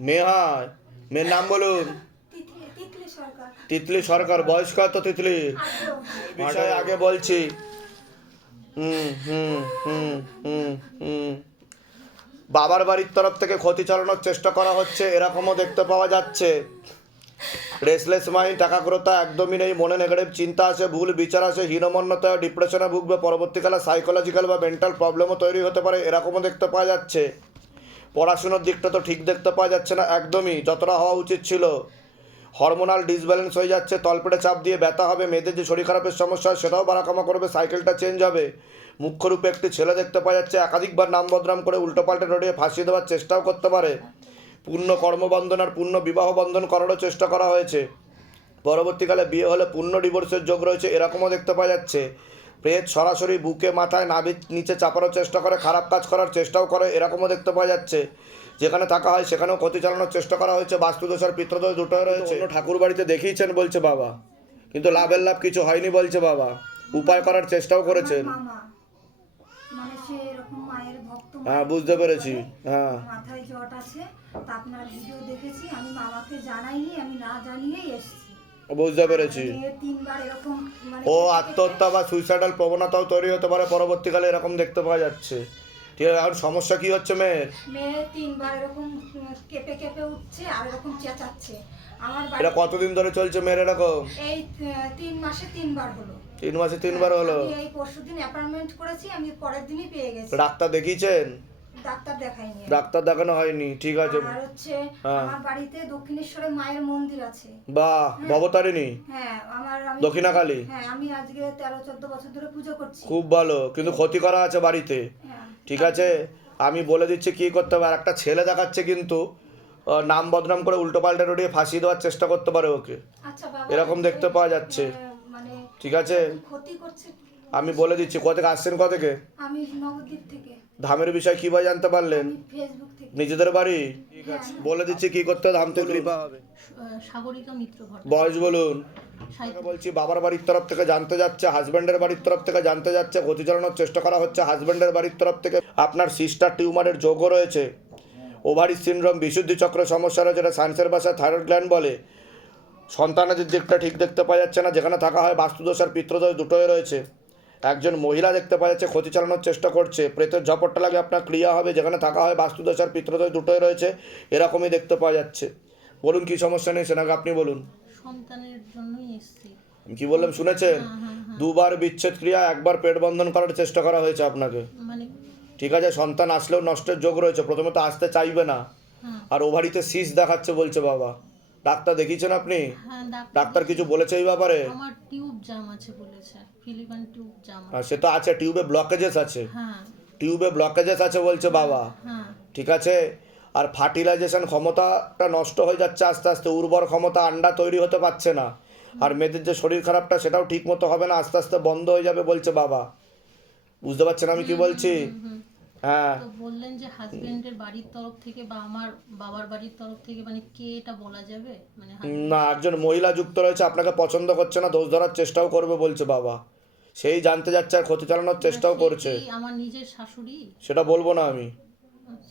মেয়ে হয়, মেয়ের নাম বলুন। তিতলি সরকার, বয়স কত তিতলি? বিষয়ে আগে বলছি। হুম হুম হুম হুম হুম। বাবার বাড়ির তরফ থেকে ক্ষতি চালানোর চেষ্টা করা হচ্ছে, এরকমও দেখতে পাওয়া যাচ্ছে। রেসলেস মাইন্ড টাকাগ্রতা একদমই নেই, মনে নেগেটিভ চিন্তা আসে, ভুল বিচার আসে, হীনমন্যতা ডিপ্রেশনে ভুগবে, পরবর্তীকালে সাইকোলজিক্যাল বা মেন্টাল প্রবলেমও তৈরি হতে পারে, এরকমও দেখতে পাওয়া যাচ্ছে। পড়াশোনার দিকটা তো ঠিক দেখতে পাওয়া যাচ্ছে না, একদমই যতটা হওয়া উচিত ছিল। হরমোনাল ডিসব্যালেন্স হয়ে যাচ্ছে, তলপেটে চাপ দিয়ে ব্যথা হবে, মেয়েদের যে শরীর খারাপের সমস্যা সেটাও বাড়াকামা করবে, সাইকেলটা চেঞ্জ হবে। মুখ্যরূপে একটি ছেলে দেখতে পাওয়া যাচ্ছে, একাধিকবার নাম বদনাম করে উল্টোপাল্টে রড়িয়ে ফাঁসিয়ে দেওয়ার চেষ্টাও করতে পারে। পূর্ণ কর্মবন্ধন আর পূর্ণ বিবাহ বন্ধন করারও চেষ্টা করা হয়েছে। পরবর্তীকালে বিয়ে হলে পূর্ণ ডিভোর্সের যোগ রয়েছে, এরকমও দেখতে পাওয়া যাচ্ছে। প্রেত সরাসরি বুকে মাথায় নাভির নিচে চাপানোর চেষ্টা করে খারাপ কাজ করার চেষ্টাও করে এরকমও দেখতে পাওয়া যাচ্ছে। যেখানে থাকা হয় সেখানেও ক্ষতি চালানোর চেষ্টা করা হয়েছে। বাস্তুদোষ আর পিত্রদোষ দুটোই রয়েছে। ঠাকুর বাড়িতে দেখিয়েছেন বলছে বাবা। কিন্তু লাভের লাভ কিছু হয়নি বলছে বাবা। উপায় করার চেষ্টাও করেছেন। মানে সে এরকম মায়ের ভক্ত হ্যাঁ বুঝতে পেরেছি। হ্যাঁ। মাথায় জট আছে। আপনার ভিডিও দেখেছি। আমি মামাকে জানাইনি আমি না জানিয়েই এসেছি। বুঝতে পেরেছি। মানে ও আত্মহত্যা বা সুইসাইডাল প্রবণতাও তৈরি হতে পারে পরবর্তীকালে এরকম দেখতে পাওয়া যাচ্ছে। ঠিক আছে এখন সমস্যা কি হচ্ছে মেয়ের? মেয়ে তিনবার এরকম কেঁপে কেঁপে উঠছে আর এরকম চেঁচাচ্ছে। আমার এটা কতদিন ধরে চলছে মেয়ের এরকম? এই তিন মাসে তিনবার হলো। তিন মাসে তিনবার হলো? এই পরশুদিন অ্যাপয়েন্টমেন্ট করেছি আমি পরের দিনই পেয়ে গেছি। ডাক্তার দেখিয়েছেন? ডাক্তার দেখাইনি ডাক্তার দেখানো হয়নি ঠিক আছে। আর হচ্ছে হ্যাঁ। আমার বাড়িতে দক্ষিণেশ্বরে মায়ের মন্দির আছে। বাহ ভবতারিণী হ্যাঁ আমার আমি দক্ষিণাকালী? হ্যাঁ আমি আজকে তেরো চোদ্দ বছর ধরে পুজো করছি। খুব ভালো কিন্তু ক্ষতি করা আছে বাড়িতে। হ্যাঁ। ঠিক আছে আমি বলে দিচ্ছি কি করতে হবে আর একটা ছেলে দেখাচ্ছে কিন্তু নাম বদনাম করে উল্টো পাল্টে রটিয়ে ফাঁসিয়ে দেওয়ার চেষ্টা করতে পারে ওকে। আচ্ছা এরকম দেখতে পাওয়া যাচ্ছে। মানে ঠিক আছে? আমি বলে দিচ্ছি কোথা থেকে আসছেন কোথা থেকে আমি নবদ্বীপ থেকে। ধামের বিষয় কীভাবে জানতে পারলেন? আমি ফেসবুক থেকে নিজেদের বাড়ি? ঠিক আছে। বলে দিচ্ছি কি করতে হবে ধাম থেকে? কৃপা হবে। সাগরিকা মিত্র বয়স বলুন। বলছি বাবার বাড়ির তরফ থেকে জানতে যাচ্ছে হাজব্যান্ডের বাড়ির তরফ থেকে জানতে যাচ্ছে ক্ষতি চালানোর চেষ্টা করা হচ্ছে হাজব্যান্ডের বাড়ির তরফ থেকে আপনার সিস্টার টিউমারের যোগও রয়েছে। ওভারি সিনড্রোম বিশুদ্ধি চক্রের সমস্যা রয়েছে যেটা সায়েন্সের ভাষায় থাইরয়েড গ্ল্যান্ড বলে। সন্তানের দিকটা ঠিক দেখতে পাওয়া যাচ্ছে না যেখানে থাকা হয় বাস্তুদোষ আর পিত্রদোষ দুটোই রয়েছে। একজন মহিলা দেখতে পাওয়া যাচ্ছে ক্ষতি চালানোর চেষ্টা করছে। প্রেতের ঝপটটা লাগে আপনার ক্রিয়া হবে যেখানে থাকা হয় বাস্তুদোষ আর পিত্রদোষ দুটোই রয়েছে এরকমই দেখতে পাওয়া যাচ্ছে। বলুন কি সমস্যা নেই? সেনাকে আপনি বলুন। সন্তানের জন্যই এসছি। আমি কি বললাম শুনেছেন? দুবার বিচ্ছেদ ক্রিয়া একবার পেট বন্ধন করার চেষ্টা করা হয়েছে আপনাকে। মানে? ঠিক আছে সন্তান আসলেও নষ্টের যোগ রয়েছে প্রথমে তো আসতে চাইবে না। হ্যাঁ। আর ওভারিতে সিস দেখাচ্ছে বলছে বাবা। ডাক্তার দেখিয়েছেন আপনি? হ্যাঁ ডাক্তার কিছু বলেছে এই ব্যাপারে? আমার টিউব জাম আছে বলেছে ফিলিপান টিউব জাম আর সে তো আছে টিউবে ব্লকেজেস আছে। হ্যাঁ। টিউবে ব্লকেজেস আছে বলছে বাবা। হ্যাঁ। ঠিক আছে? আর ফার্টিলাইজেশন ক্ষমতাটা নষ্ট হয়ে যাচ্ছে আস্তে আস্তে উর্বর ক্ষমতা আন্ডা তৈরি হতে পারছে না। আর মেয়েদের যে শরীর খারাপটা সেটাও ঠিক মতো হবে না আস্তে আস্তে বন্ধ হয়ে যাবে বলছে বাবা। বুঝতে পারছেন আমি কি বলছি? তো বললেন যে হাজবেন্ডের বাড়ির তরফ থেকে বা আমার বাবার বাড়ির তরফ থেকে মানে কে এটা বলা যাবে? মানে না একজন মহিলা যুক্ত রয়েছে আপনাকে পছন্দ করছে না দোষ ধরার চেষ্টাও করবে বলছে বাবা। সেই জানতে যাচ্ছে আর ক্ষতি চালানোর চেষ্টাও করছে। আমার নিজের শাশুড়ি? সেটা বলব না আমি।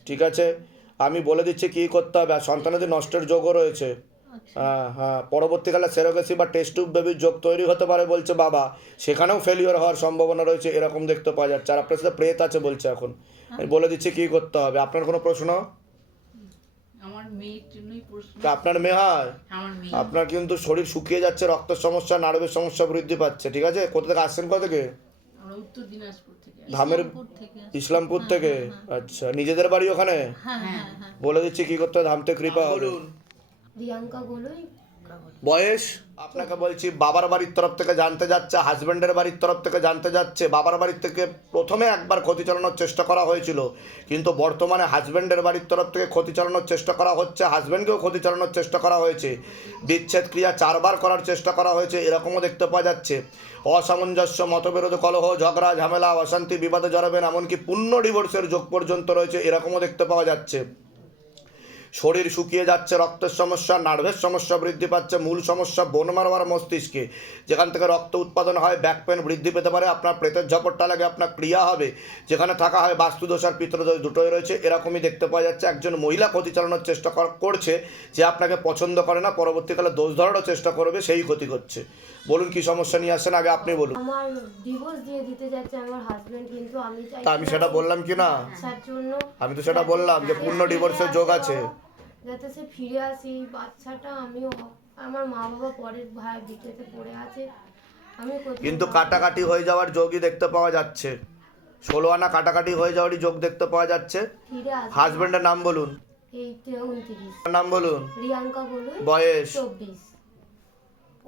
ঠিক আছে? আমি বলে দিচ্ছি কি করতে হবে আর সন্তানাদি নষ্টের যোগও রয়েছে। আচ্ছা হ্যাঁ হ্যাঁ পরবর্তীকালে সেরোগেসি বা টেস্ট টিউব বেবির যোগ তৈরি হতে পারে বলছে বাবা। সেখানেও ফেলিওর হওয়ার সম্ভাবনা রয়েছে এরকম দেখতে পাওয়া যাচ্ছে। আর আপনার সাথে প্রেত আছে বলছে এখন। আমি বলে দিচ্ছি কি করতে হবে। আপনার কোনো প্রশ্ন? আমার মেয়ের জন্যই প্রশ্ন। তা আপনার মেয়ে হয়? আপনার কিন্তু শরীর শুকিয়ে যাচ্ছে রক্তের সমস্যা নার্ভের সমস্যা বৃদ্ধি পাচ্ছে ঠিক আছে? কোথা থেকে আসছেন কোথা থেকে? উত্তর দিনাজপুর থেকে ধামের ইসলামপুর থেকে। ইসলামপুর থেকে? আচ্ছা নিজেদের বাড়ি ওখানে? হ্যাঁ হ্যাঁ হ্যাঁ। বলে দিচ্ছি কি করতে হবে? ধামতে কৃপা হবে। প্রিয়াঙ্কা বয়স আপনাকে বলছি, বাবার বাড়ির তরফ থেকে জানতে যাচ্ছে হাজব্যান্ডের বাড়ির তরফ থেকে জানতে যাচ্ছে, বাবার বাড়ির থেকে প্রথমে একবার ক্ষতি চালানোর চেষ্টা করা হয়েছিল, কিন্তু বর্তমানে হাজব্যান্ডের বাড়ির তরফ থেকে ক্ষতি চালানোর চেষ্টা করা হচ্ছে হাজব্যান্ডকেও ক্ষতি চালানোর চেষ্টা করা হয়েছে, বিচ্ছেদ ক্রিয়া চারবার করার চেষ্টা করা হয়েছে, এরকমও দেখতে পাওয়া যাচ্ছে। অসামঞ্জস্য, মতবিরোধ, কলহ, ঝগড়া, ঝামেলা, অশান্তি, বিবাদে জড়াবেন, এমনকি পূর্ণ ডিভোর্সের যোগ পর্যন্ত রয়েছে, এরকমও দেখতে পাওয়া যাচ্ছে। শরীর শুকিয়ে যাচ্ছে, রক্তের সমস্যা, নার্ভের সমস্যা বৃদ্ধি পাচ্ছে, মূল সমস্যা বোন মারবার মস্তিষ্কে। যেখান থেকে রক্ত উৎপাদন হয় ব্যাক পেন বৃদ্ধি পেতে পারে, আপনার প্রেতের ঝপটটা লাগে, আপনার ক্রিয়া হবে, যেখানে থাকা হয় বাস্তুদোষ আর পিতৃদোষ দুটোই রয়েছে, এরকমই দেখতে পাওয়া যাচ্ছে, একজন মহিলা ক্ষতি চালানোর চেষ্টা কর- করছে, যে আপনাকে পছন্দ করে না, পরবর্তীকালে দোষ ধরারও চেষ্টা করবে, সেই ক্ষতি করছে। বলুন কি সমস্যা নিয়ে আসছেন? আগে আপনি বলুন। আমার ডিভোর্স দিয়ে দিতে যাচ্ছে আমার হাজবেন্ড কিন্তু আমি চাই তা আমি সেটা বললাম কি না? জন্য আমি তো সেটা বললাম যে পূর্ণ ডিভোর্সের যোগ আছে। যাতে সে ফিরে আসি বাচ্চাটা আমিও আমার মা বাবা পরের ভাই বিটেতে পড়ে আছে আমি কিন্তু কাটাকাটি হয়ে যাওয়ার যোগই দেখতে পাওয়া যাচ্ছে। ষোলো আনা কাটাকাটি হয়ে যাওয়ারই যোগ দেখতে পাওয়া যাচ্ছে। ফিরে আসি হাজবেন্ডের নাম বলুন। এই উনত্রিশ। নাম বলুন। রিয়াঙ্কা বলুন বয়স? চব্বিশ।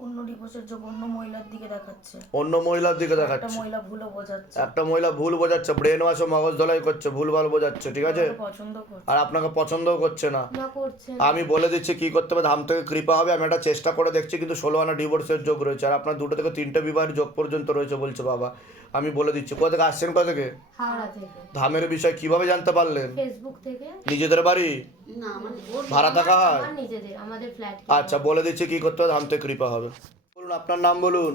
অন্য ডিভোর্সের যোগ অন্য মহিলার দিকে দেখাচ্ছে। অন্য মহিলার দিকে একটা মহিলা ভুলও বোঝাচ্ছে। একটা মহিলা ভুল বোঝাচ্ছে ব্রেন ওয়াশ ও মগজ ধলাই করছে ভুলভাল বোঝাচ্ছে ঠিক আছে? পছন্দ করছে। আর আপনাকে পছন্দও করছে না। না করছে না। আমি বলে দিচ্ছি কি করতে হবে ধাম থেকে কৃপা হবে আমি একটা চেষ্টা করে দেখছি কিন্তু ষোলো আনা ডিভোর্সের যোগ রয়েছে আর আপনার দুটো থেকে তিনটে বিবাহের যোগ পর্যন্ত রয়েছে বলছে বাবা। আমি বলে দিচ্ছি। কোথা থেকে আসছেন কোথা থেকে? হাওড়া থেকে। ধামের বিষয় কীভাবে জানতে পারলেন? ফেসবুক থেকে। নিজেদের বাড়ি? না মানে ভাড়া থাকা হয়? আমার নিজেদের আমাদের ফ্ল্যাট আচ্ছা বলে দিচ্ছি কি করতে হবে? ধাম থেকে কৃপা হবে। বলুন আপনার নাম বলুন।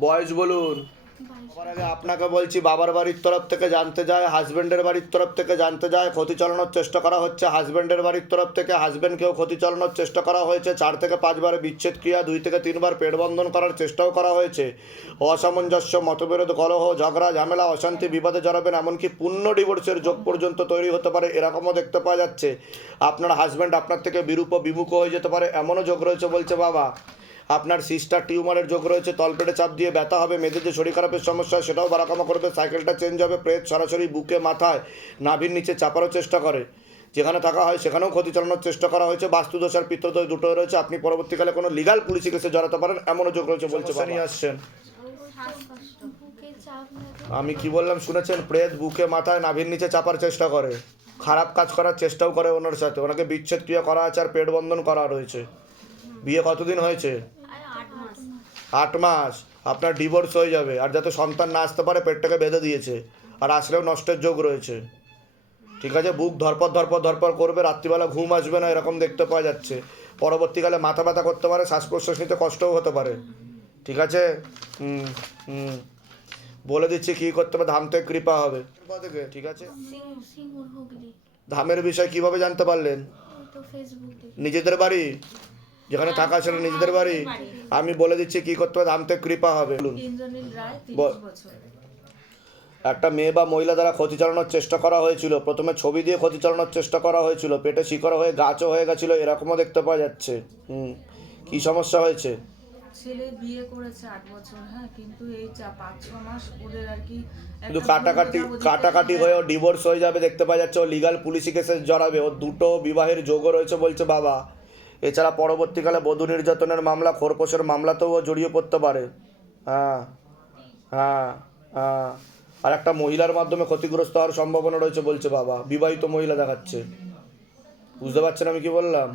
বয়স বলুন। আগে আপনাকে বলছি, বাবার বাড়ির তরফ থেকে জানতে যায়, হাজবেন্ডের বাড়ির তরফ থেকে জানতে যায়, ক্ষতি চালানোর চেষ্টা করা হচ্ছে। হাজবেন্ডের বাড়ির তরফ থেকে হাজবেন্ডকেও ক্ষতি চালানোর চেষ্টা করা হয়েছে। চার থেকে পাঁচবার বিচ্ছেদ ক্রিয়া, দুই থেকে তিনবার পেট বন্ধন করার চেষ্টাও করা হয়েছে। অসামঞ্জস্য, মতবিরোধ, কলহ, ঝগড়া, ঝামেলা, অশান্তি বিবাদে জড়াবেন, এমনকি পূর্ণ ডিভোর্সের যোগ পর্যন্ত তৈরি হতে পারে, এরকমও দেখতে পাওয়া যাচ্ছে। আপনার হাজবেন্ড আপনার থেকে বিরূপ বিমুখ হয়ে যেতে পারে, এমনও যোগ রয়েছে বলছে বাবা। আপনার সিস্টার টিউমারের যোগ রয়েছে তলপেটে চাপ দিয়ে ব্যথা হবে মেয়েদের যে শরীর খারাপের সমস্যা সেটাও বারাকামা করবে সাইকেলটা চেঞ্জ হবে প্রেত সরাসরি বুকে মাথায় নাভির নিচে চাপারও চেষ্টা করে। যেখানে থাকা হয় সেখানেও ক্ষতি চালানোর চেষ্টা করা হয়েছে বাস্তুদোষ আর পিত্রদোষ দুটো রয়েছে আপনি পরবর্তীকালে কোনো লিগাল পুলিশি কেসে জড়াতে পারেন এমনও যোগ রয়েছে বলছে বাবা। নিয়ে আসছেন। আমি কি বললাম শুনেছেন? প্রেত বুকে মাথায় নাভির নিচে চাপার চেষ্টা করে। খারাপ কাজ করার চেষ্টাও করে ওনার সাথে। ওনাকে বিচ্ছেদ ক্রিয়া করা আছে আর পেট বন্ধন করা রয়েছে। বিয়ে কতদিন হয়েছে? আট মাস আপনার ডিভোর্স হয়ে যাবে। আর যাতে সন্তান না আসতে পারে পেটটাকে বেঁধে দিয়েছে। আর আসলেও নষ্টের যোগ রয়েছে। ঠিক আছে? বুক ধরপর ধরপর ধরপর করবে রাত্রিবেলা ঘুম আসবে না এরকম দেখতে পাওয়া যাচ্ছে। পরবর্তীকালে মাথা ব্যথা করতে পারে শ্বাস প্রশ্বাস নিতে কষ্টও হতে পারে। ঠিক আছে? হুম হুম। বলে দিচ্ছি কী করতে হবে ধাম থেকে কৃপা হবে। ঠিক আছে? ধামের বিষয় কীভাবে জানতে পারলেন? নিজেদের বাড়ি? যেখানে থাকা ছিল নিজেদের বাড়ি আমি বলে দিচ্ছি কি করতে হবে? থেকে কৃপা হবে একটা মেয়ে বা মহিলা দ্বারা ক্ষতি চালানোর চেষ্টা করা হয়েছিল। প্রথমে ছবি দিয়ে ক্ষতি চালানোর চেষ্টা করা হয়েছিল। পেটে শিকড় হয়ে গাছও হয়ে গেছিল এরকমও দেখতে পাওয়া যাচ্ছে। হুম কী সমস্যা হয়েছে? ছেলে বিয়ে করেছে আট বছর হ্যাঁ কিন্তু এই চা পাঁচ ছ মাস ওদের আর কি কিন্তু কাটাকাটি কাটাকাটি হয়ে ডিভোর্স হয়ে যাবে দেখতে পাওয়া যাচ্ছে। ও লিগাল পুলিশি কেসে জড়াবে। ও দুটো বিবাহের যোগও রয়েছে বলছে বাবা। এছাড়া পরবর্তীকালে বধূ নির্যাতনের মামলা, খোরপোশের মামলাতেও জড়িয়ে পড়তে পারে। হ্যাঁ হ্যাঁ হ্যাঁ। আর একটা মহিলার মাধ্যমে ক্ষতিগ্রস্ত হওয়ার সম্ভাবনা রয়েছে বলছে বাবা। বিবাহিত মহিলা দেখাচ্ছে। বুঝতে পারছেন আমি কি বললাম?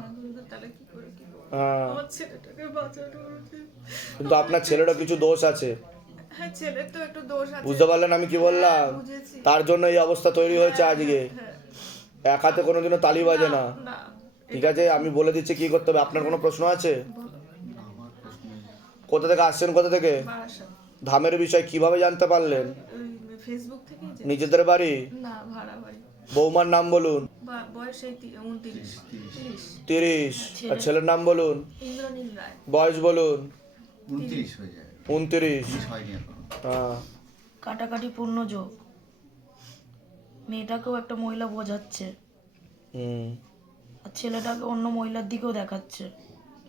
হ্যাঁ। কিন্তু আপনার ছেলেরও কিছু দোষ আছে। বুঝতে পারলেন আমি কি বললাম? তার জন্য এই অবস্থা তৈরি হয়েছে আজকে। এক হাতে কোনোদিনও তালি বাজে না। ঠিক আছে আমি বলে দিচ্ছি কি করতে হবে আপনার কোনো প্রশ্ন আছে? কোথা থেকে আসছেন কোথা থেকে? ধামের বিষয় কীভাবে জানতে পারলেন? ফেসবুক থেকে নিজেদের বাড়ি? না ভাড়া বাড়ি। বৌমার নাম বলুন। তিরিশ। তিরিশ। আর ছেলের নাম বলুন। বয়স বলুন। উনত্রিশ হয়ে হ্যাঁ। কাটাকাটি পূর্ণ যোগ। মেয়েটাকেও একটা মহিলা বোঝাচ্ছে। হুম। ছেলেটাকে অন্য মহিলার দিকেও দেখাচ্ছে।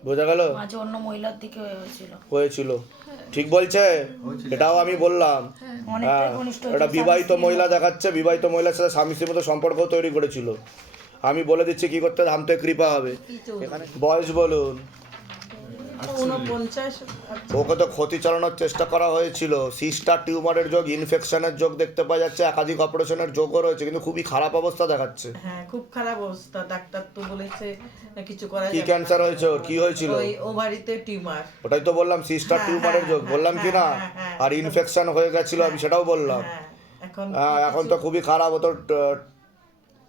বোঝা গেল? মাঝে অন্য মহিলার দিকে হয়েছিল। হয়েছিল। ঠিক বলছে? এটাও আমি বললাম। হ্যাঁ ঘনিষ্ঠ এটা বিবাহিত মহিলা দেখাচ্ছে বিবাহিত মহিলার সাথে স্বামী স্ত্রীর মতো সম্পর্ক তৈরি করেছিল। আমি বলে দিচ্ছি কি করতে ধাম থেকে কৃপা হবে। বয়স বলুন। ওকে তো ক্ষতি চালানোর চেষ্টা করা হয়েছিল। সিস্টার টিউমারের যোগ ইনফেকশনের যোগ দেখতে পাওয়া যাচ্ছে একাধিক অপারেশনের যোগও রয়েছে কিন্তু খুবই খারাপ অবস্থা দেখাচ্ছে। হ্যাঁ খুব খারাপ অবস্থা ডাক্তার তো বলেছে কিছু করা কি ক্যান্সার হয়েছে ওর? কি হয়েছিল? ওই ওভারিতে টিউমার। ওটাই তো বললাম সিস্টার হ্যাঁ, টিউমারের যোগ হ্যাঁ, বললাম কি না? হ্যাঁ, হ্যাঁ, আর ইনফেকশন হয়ে গেছিল আমি সেটাও বললাম। হ্যাঁ এখন হ্যাঁ এখন তো খুবই খারাপ ও তো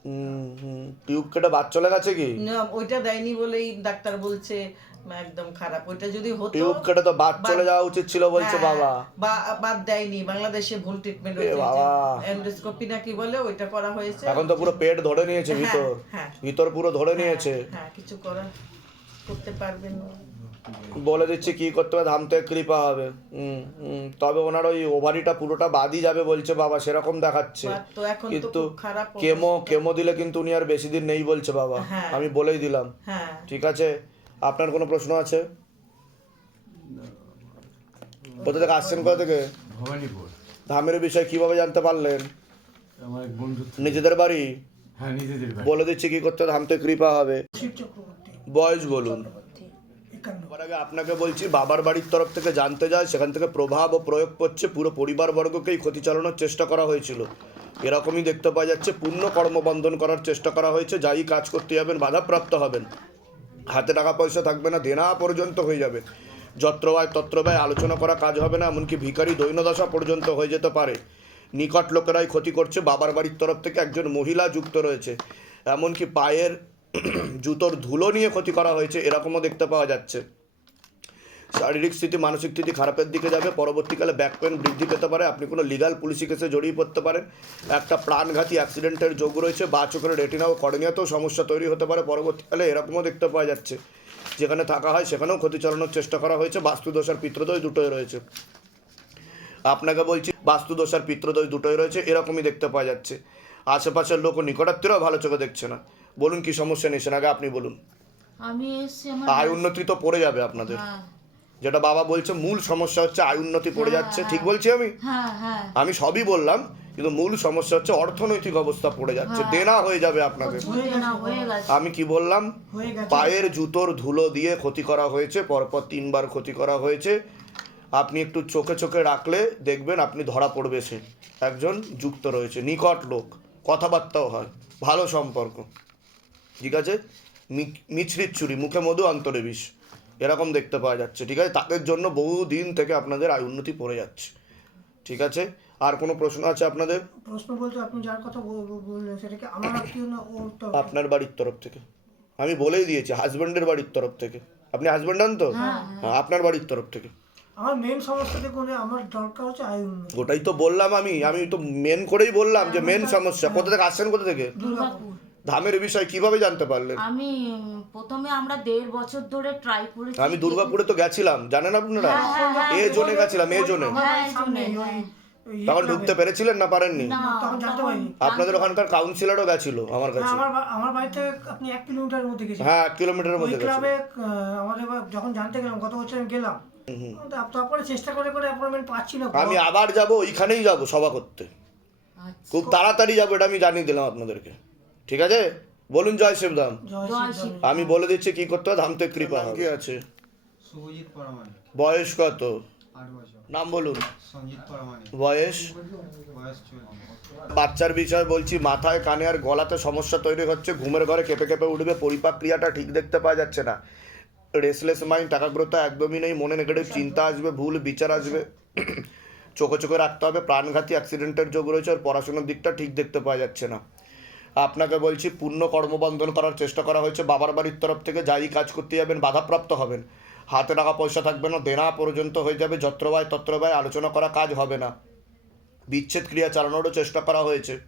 হুম হুম টিউব কেটে বাদ চলে গেছে কি? না, ওইটা দেয়নি বলেই ডাক্তার বলছে একদম খারাপ। ওইটা যদি হতো টিউব কেটে তো বাদ চলে যাওয়া উচিত ছিল বলছে হ্যাঁ, বাবা। বাদ দেয়নি বাংলাদেশে ভুল ট্রিটমেন্ট বাবা। এন্ডোস্কোপি নাকি বলে ওইটা করা হয়েছে। এখন তো পুরো পেট ধরে নিয়েছে ভিতর। হ্যাঁ। ভিতর পুরো ধরে নিয়েছে। হ্যাঁ কিছু করা করতে পারবেন না। বলে দিচ্ছি কি করতে হবে ধাম থেকে কৃপা হবে। তবে ওনার ওই ওভারিটা পুরোটা বাদই যাবে বলছে বাবা সেরকম দেখাচ্ছে। কিন্তু কেমো কেমো দিলে কিন্তু উনি আর বেশি দিন নেই বলছে বাবা। হ্যাঁ। আমি বলেই দিলাম। হ্যাঁ। ঠিক আছে? আপনার কোনো প্রশ্ন আছে? কোথা থেকে আসছেন কোথা থেকে? ভবানীপুর। ধামের বিষয়ে কীভাবে জানতে পারলেন? আমার বন্ধু নিজেদের বাড়ি? হ্যাঁ নিজেদের বাড়ি। বলে দিচ্ছি কি করতে হবে, ধাম থেকে কৃপা হবে। বয়স বলুন। আগে আপনাকে বলছি বাবার বাড়ির তরফ থেকে জানতে যায় সেখান থেকে প্রভাব ও প্রয়োগ করছে পুরো পরিবারবর্গকেই ক্ষতি চালানোর চেষ্টা করা হয়েছিল। এরকমই দেখতে পাওয়া যাচ্ছে পূর্ণ কর্মবন্ধন করার চেষ্টা করা হয়েছে যাই কাজ করতে যাবেন বাধাপ্রাপ্ত হবেন। হাতে টাকা পয়সা থাকবে না, দেনা পর্যন্ত হয়ে যাবে। যত্রবায় তত্রবায় আলোচনা করা কাজ হবে না, এমনকি ভিকারি দৈনদশা পর্যন্ত হয়ে যেতে পারে। নিকট লোকেরাই ক্ষতি করছে, বাবার বাড়ির তরফ থেকে একজন মহিলা যুক্ত রয়েছে। এমনকি পায়ের জুতোর ধুলো নিয়ে ক্ষতি করা হয়েছে, এরকমও দেখতে পাওয়া যাচ্ছে। শারীরিক স্থিতি মানসিক স্থিতি খারাপের দিকে যাবে। পরবর্তীকালে ব্যাক পেন বৃদ্ধি পেতে পারে। আপনি কোনো লিগাল পুলিশি কেসে জড়িয়ে পড়তে পারেন। একটা প্রাণঘাতী অ্যাক্সিডেন্টের যোগ রয়েছে বা চোখের রেটিনা ও কর্নিয়াতেও সমস্যা তৈরি হতে পারে। পরবর্তীকালে এরকমও দেখতে পাওয়া যাচ্ছে। যেখানে থাকা হয় সেখানেও ক্ষতি চালানোর চেষ্টা করা হয়েছে। বাস্তুদোষ আর পিত্রদোষ দুটোই রয়েছে। আপনাকে বলছি বাস্তুদোষ আর পিত্রদোষ দুটোই রয়েছে। এরকমই দেখতে পাওয়া যাচ্ছে। আশেপাশের লোক নিকটাত্মীয়রাও ভালো চোখে দেখছে না। বলুন কি সমস্যা নিয়েছেন? আগে আপনি বলুন। আমি আয় উন্নতি তো পড়ে যাবে আপনাদের। হ্যাঁ। যেটা বাবা বলছে মূল সমস্যা হচ্ছে আয় উন্নতি পড়ে যাচ্ছে। ঠিক বলছি আমি? হ্যাঁ হ্যাঁ। আমি সবই বললাম কিন্তু মূল সমস্যা হচ্ছে অর্থনৈতিক অবস্থা পড়ে যাচ্ছে। দেনা হয়ে যাবে আপনাদের। হয়ে আমি কি বললাম? পায়ের জুতোর ধুলো দিয়ে ক্ষতি করা হয়েছে পরপর তিনবার ক্ষতি করা হয়েছে। আপনি একটু চোখে চোখে রাখলে দেখবেন আপনি ধরা পড়বে সে। একজন যুক্ত রয়েছে নিকট লোক। কথাবার্তাও হয়। ভালো সম্পর্ক। ঠিক আছে? মিছরির চুরি মুখে মধু অন্তরে বিষ। এরকম দেখতে পাওয়া যাচ্ছে ঠিক আছে? তাদের জন্য বহু দিন থেকে আপনাদের আয় উন্নতি পড়ে যাচ্ছে ঠিক আছে? আর কোনো প্রশ্ন আছে আপনাদের? প্রশ্ন বলতে আপনি যার কথা বল- বল- বললেন সেটাকে আমার আত্মীয় না ওর আপনার বাড়ির তরফ থেকে। আমি বলেই দিয়েছি হাজব্যান্ডের বাড়ির তরফ থেকে। আপনি হাজব্যান্ড আন তো? হ্যাঁ আপনার বাড়ির তরফ থেকে। আমার মেন সমস্যা দেখুন আমার দরকার হচ্ছে আয় উন্নতি। ওটাই তো বললাম আমি আমি তো মেন করেই বললাম যে মেন সমস্যা। কোথা থেকে আসছেন কোথা থেকে? দুর্গাপুর। ধামের বিষয় কীভাবে জানতে পারলেন? আমি প্রথমে আমরা দেড় বছর ধরে ট্রাই করেছি আমি দুর্গাপুরে তো গেছিলাম জানেন আপনারা? এ জোনে গেছিলাম এ জোনে। হ্যাঁ হ্যাঁ। ওই ইয়ে তখন ঢুকতে পেরেছিলেন না পারেননি? না তখন জানতে পারিনি আপনাদের ওখানকার কাউন্সিলরও গেছিল আমার কাছে। আমার বাড়ি থেকে আপনি এক কিলোমিটারের মধ্যে গেছেন হ্যাঁ এক কিলোমিটারের মধ্যে ক্লাবে আমাদের যখন জানতে গেলাম গত বছর আমি গেলাম। তারপরে চেষ্টা করে করে অ্যাপয়েন্টমেন্ট পাচ্ছি না আমি আবার যাব ওইখানেই যাব সভা করতে। আচ্ছা। খুব তাড়াতাড়ি যাব এটা আমি জানিয়ে দিলাম আপনাদেরকে। ঠিক আছে? বলুন জয় শিবধাম আমি বলে দিচ্ছি কি করতে হবে? ধামতে কৃপা কি আছে? বয়স কত? নাম বলুন। সঞ্জিত বয়স? বয়স বাচ্চার বিষয় বলছি মাথায় কানে আর গলাতে সমস্যা তৈরি হচ্ছে ঘুমের ঘরে কেঁপে কেঁপে উঠবে পরিপাক ক্রিয়াটা ঠিক দেখতে পাওয়া যাচ্ছে না। রেসলেস মাইন্ড টাকাগ্রতা একদমই নেই মনে নেগেটিভ চিন্তা আসবে ভুল বিচার আসবে। চোখে চোখে রাখতে হবে প্রাণঘাতী অ্যাক্সিডেন্টের যোগ রয়েছে আর পড়াশোনার দিকটা ঠিক দেখতে পাওয়া যাচ্ছে না। আপনাকে বলছি, পূর্ণ কর্মবন্ধন করার চেষ্টা করা হয়েছে। বাবার বাড়ির তরফ থেকে যাই কাজ করতে যাবেন, বাধাপ্রাপ্ত হবেন। হাতে টাকা পয়সা থাকবে না, দেনা পর্যন্ত হয়ে যাবে যত্রবায় তত্রবায় আলোচনা করা কাজ হবে না। বিচ্ছেদ ক্রিয়া চালানোরও চেষ্টা করা হয়েছে।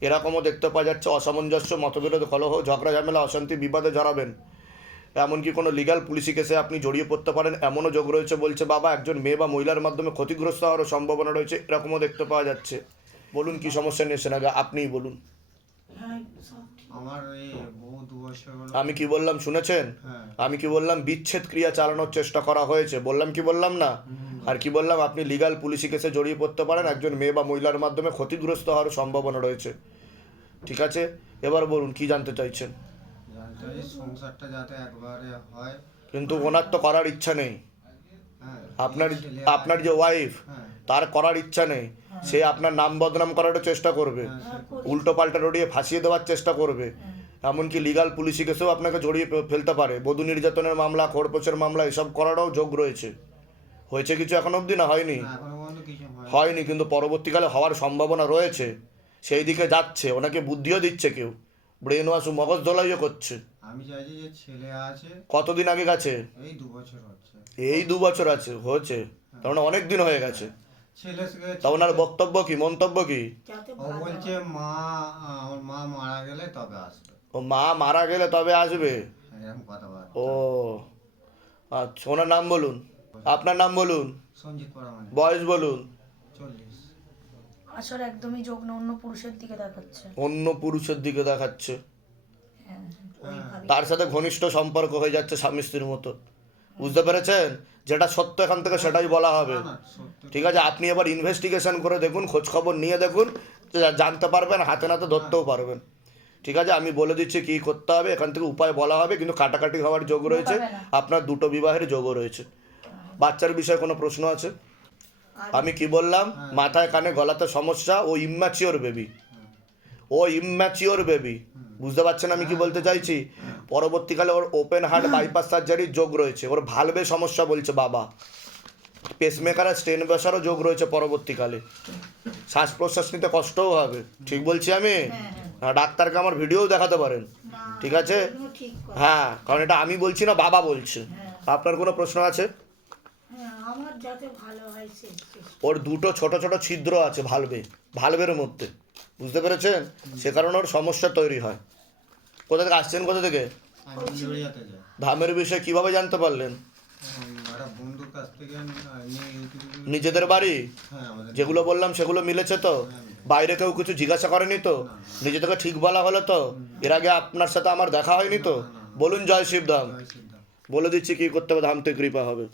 এরকমও দেখতে পাওয়া যাচ্ছে, অসামঞ্জস্য, মতবিরোধ, কলহ, ঝগড়া, ঝামেলা, অশান্তি, বিবাদে জড়াবেন। এমনকি কোনো লিগাল পুলিশি কেসে আপনি জড়িয়ে পড়তে পারেন, এমনও যোগ রয়েছে বলছে বাবা, একজন মেয়ে বা মহিলার মাধ্যমে ক্ষতিগ্রস্ত হওয়ারও সম্ভাবনা রয়েছে, এরকমও দেখতে পাওয়া যাচ্ছে। বলুন কি সমস্যা নিয়েছেন আগে, আপনিই বলুন। আমি কি বললাম শুনেছেন? হ্যাঁ। আমি কি বললাম বিচ্ছেদ ক্রিয়া চালানোর চেষ্টা করা হয়েছে? বললাম কি বললাম না? আর কি বললাম আপনি লিগাল পুলিশি কেসে জড়িয়ে পড়তে পারেন একজন মেয়ে বা মহিলার মাধ্যমে ক্ষতিগ্রস্ত হওয়ার সম্ভাবনা রয়েছে। ঠিক আছে? এবার বলুন কি জানতে চাইছেন? সংসারটা যাতে একবারে হয়। কিন্তু ওনার তো করার ইচ্ছা নেই। হ্যাঁ আপনার আপনার যে ওয়াইফ তার করার ইচ্ছা নেই। সে আপনার নাম বদনাম করারও চেষ্টা করবে। উল্টো পাল্টা রড়িয়ে ফাঁসিয়ে দেওয়ার চেষ্টা করবে। এমনকি লিগাল পুলিশি কেসেও আপনাকে জড়িয়ে ফেলতে পারে। বধূ নির্যাতনের মামলা খোরপোচের মামলা এসব করারও যোগ রয়েছে। হয়েছে কিছু এখন অবধি না হয়নি? হয় হয়নি। কিন্তু পরবর্তীকালে হওয়ার সম্ভাবনা রয়েছে। সেই দিকে যাচ্ছে ওনাকে বুদ্ধিও দিচ্ছে কেউ। ব্রেন ওয়াশ মগজ দোলাইও করছে। আমি চাইছি যে ছেলে আছে। কতদিন আগে গেছে? এই দু বছর হচ্ছে। এই দু বছর আছে হয়েছে। তার মানে অনেক দিন হয়ে গেছে। ছেলে তা ওনার বক্তব্য কি মন্তব্য কি? ও বলছে মা আমার মা মারা গেলে তবে আসবে। ও মা মারা গেলে তবে আসবে? এরকম কথাবার্তা। ও আচ্ছা ওনার নাম বলুন। আপনার নাম বলুন। সঞ্জিত পরামানি বয়স বলুন। চল্লিশ। আসলে একদমই যোগ না অন্য পুরুষের দিকে দেখাচ্ছে। অন্য পুরুষের দিকে দেখাচ্ছে। হ্যাঁ তার সাথে ঘনিষ্ঠ সম্পর্ক হয়ে যাচ্ছে স্বামী স্ত্রীর মতো। বুঝতে পেরেছেন? যেটা সত্য এখান থেকে সেটাই বলা হবে। ঠিক আছে আপনি এবার ইনভেস্টিগেশন করে দেখুন খোঁজখবর নিয়ে দেখুন জানতে পারবেন হাতে নাতে ধরতেও পারবেন। ঠিক আছে আমি বলে দিচ্ছি কি করতে হবে এখান থেকে উপায় বলা হবে কিন্তু কাটাকাটি হওয়ার যোগ রয়েছে। আপনার দুটো বিবাহের যোগও রয়েছে। বাচ্চার বিষয়ে কোনো প্রশ্ন আছে? আমি কি বললাম? মাথায় কানে গলাতে সমস্যা ও ইম্যাচিওর বেবি ও ইম্যাচিওর বেবি বুঝতে পারছেন আমি কি বলতে চাইছি? পরবর্তীকালে ওর ওপেন হার্ট বাইপাস সার্জারির যোগ রয়েছে। ওর ভালবে সমস্যা বলছে বাবা। পেসমেকার আর স্টেন বসারও যোগ রয়েছে পরবর্তীকালে। শ্বাস প্রশ্বাস নিতে কষ্টও হবে। ঠিক বলছি আমি? হ্যাঁ, ডাক্তারকে আমার ভিডিও দেখাতে পারেন। ঠিক আছে? হ্যাঁ কারণ এটা আমি বলছি না বাবা বলছে। আপনার কোনো প্রশ্ন আছে? হ্যাঁ হয় ওর দুটো ছোট ছোট ছিদ্র আছে ভালবে ভালবের মধ্যে। বুঝতে পেরেছেন? সে কারণে ওর সমস্যা তৈরি হয়। কোথা থেকে আসছেন, কোথা থেকে? ধামের বিষয়ে কীভাবে জানতে পারলেন? নিজেদের বাড়ি? যেগুলো বললাম সেগুলো মিলেছে তো? বাইরে কেউ কিছু জিজ্ঞাসা করেনি তো? নিজে থেকে ঠিক বলা হলো তো? এর আগে আপনার সাথে আমার দেখা হয়নি তো? বলুন, জয় শিবধাম। বলে দিচ্ছি কি করতে হবে? ধাম থেকে কৃপা হবে।